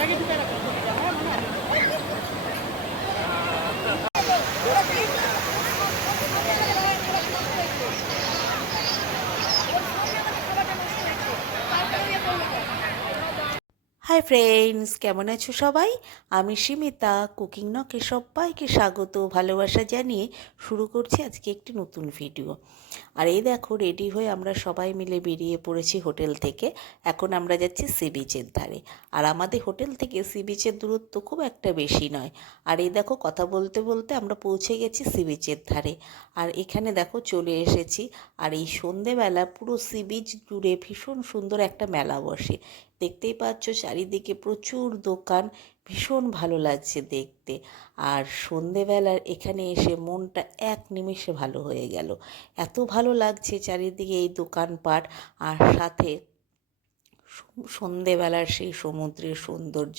ব্যাগে ঢুকে রাখা। হাই ফ্রেন্ডস কেমন আছো সবাই? আমি সীমিতা। কুকিং নকে সবাইকে স্বাগত, ভালোবাসা জানিয়ে শুরু করছি আজকে একটি নতুন ভিডিও আর এই দেখো রেডি হয়ে আমরা সবাই মিলে বেরিয়ে পড়েছি হোটেল থেকে। এখন আমরা যাচ্ছি সি বিচের ধারে। আর আমাদের হোটেল থেকে সি বিচের দূরত্ব খুব একটা বেশি নয়। আর এই দেখো, কথা বলতে বলতে আমরা পৌঁছে গেছি সি বিচের ধারে। আর এখানে দেখো, চলে এসেছি। আর এই সন্ধেবেলা পুরো সি বিচ জুড়ে ভীষণ সুন্দর একটা মেলা বসে। দেখতেই পাচ্ছ, চারিদিকে প্রচুর দোকান, ভীষণ ভালো লাগছে দেখতে। আর সন্ধেবেলার এখানে এসে মনটা এক নিমেষে ভালো হয়ে গেল। এত ভালো লাগছে চারিদিকে এই দোকানপাট আর সাথে সন্ধেবেলার সেই সমুদ্রের সৌন্দর্য,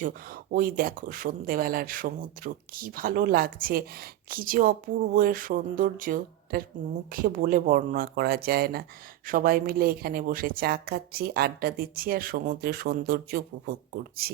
ওই দেখো সন্ধেবেলার সমুদ্র, কি ভালো লাগছে। কি যে অপূর্ব এর সৌন্দর্য তার মুখে বলে বর্ণনা করা যায় না। সবাই মিলে এখানে বসে চা খাচ্ছি, আড্ডা দিচ্ছি আর সমুদ্রের সৌন্দর্য উপভোগ করছি।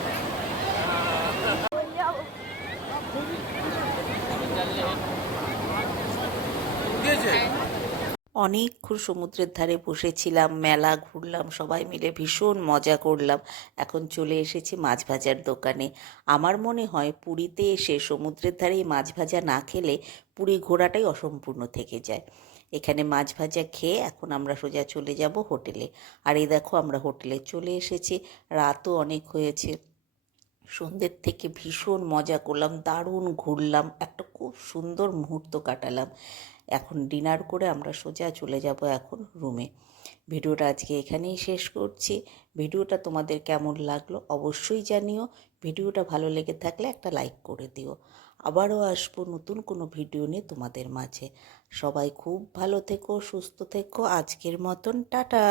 অনেকক্ষণ সমুদ্রের ধারে বসেছিলাম, মেলা ঘুরলাম, সবাই মিলে ভীষণ মজা করলাম। এখন চলে এসেছি মাছ ভাজার দোকানে। আমার মনে হয় পুরীতে এসে সমুদ্রের ধারে মাছ ভাজা না খেলে পুরী ঘোরাটাই অসম্পূর্ণ থেকে যায়। এখানে মাছ ভাজা খেয়ে এখন আমরা সোজা চলে যাব হোটেলে। আর এই দেখো আমরা হোটেলে চলে এসেছি। রাতও অনেক হয়েছে। সন্ধ্যের থেকে ভীষণ মজা করলাম, দারুণ ঘুরলাম, একটা খুব সুন্দর মুহূর্ত কাটালাম। এখন ডিনার করে আমরা সোজা চলে যাব এখন রুমে। ভিডিওটা আজকে এখানেই শেষ করছি। ভিডিওটা তোমাদের কেমন লাগল অবশ্যই জানিও। ভিডিওটা ভালো লেগে থাকলে একটা লাইক করে দিও। আবারও আসব নতুন কোনো ভিডিও নিয়ে তোমাদের মাঝে। সবাই খুব ভালো থেকো, সুস্থ থেকো। আজকের মতন টাটা।